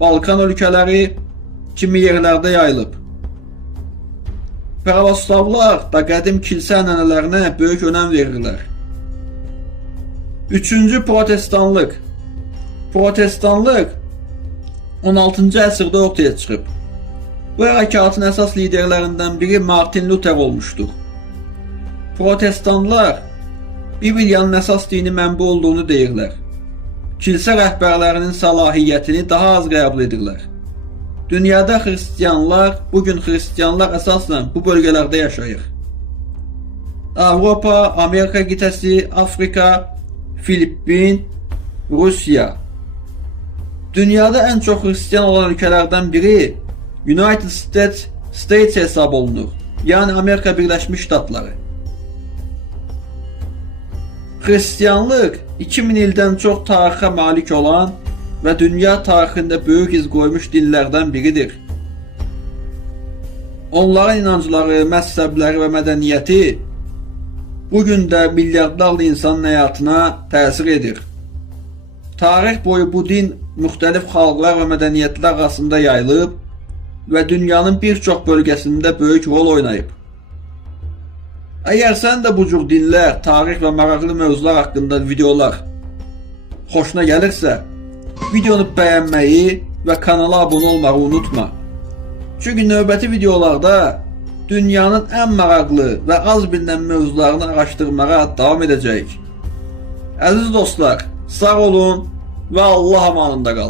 Balkan ölkələri kimi yerlərdə yayılıb. Pravoslavlar da qədim kilsə ənənələrinə böyük önəm verirlər. Üçüncü protestanlıq. Protestanlıq 16-cı əsrdə ortaya çıxıb. Bu hərəkatın əsas liderlərindən biri Martin Luther olmuşdur. Protestanlar Bibliyanın əsas dini mənbə olduğunu deyirlər. Kilsə rəhbərlərinin səlahiyyətini daha az qəbul edirlər. Dünyada bugün xristianlar əsasən bu bölgələrdə yaşayır. Avropa, Amerika qitəsi, Afrika, Filippin, Rusiya. Dünyada ən çox xristian olan ölkələrdən biri United States hesab olunur. Yəni Amerika Birləşmiş Ştatları. Xristianlıq 2000 ildən çox tarixə malik olan və dünya tarixində böyük iz qoymuş dinlərdən biridir. Onların inancları, məzhəbləri və mədəniyyəti bugün də milyardlarla insanın həyatına təsir edir. Tarix boyu bu din müxtəlif xalqlar və mədəniyyətlər arasında yayılıb və dünyanın bir çox bölgəsində böyük rol oynayıb. Əgər sən də bu cür dinlər, tarix və maraqlı mövzular haqqında videolar xoşuna gəlirsə, videonu bəyənməyi və kanala abunə olmağı unutma. Çünki növbəti videolarda dünyanın ən maraqlı və az bilinən mövzularını araşdırmağa davam edəcəyik. Əziz dostlar, sağ olun və Allah amanında qalın.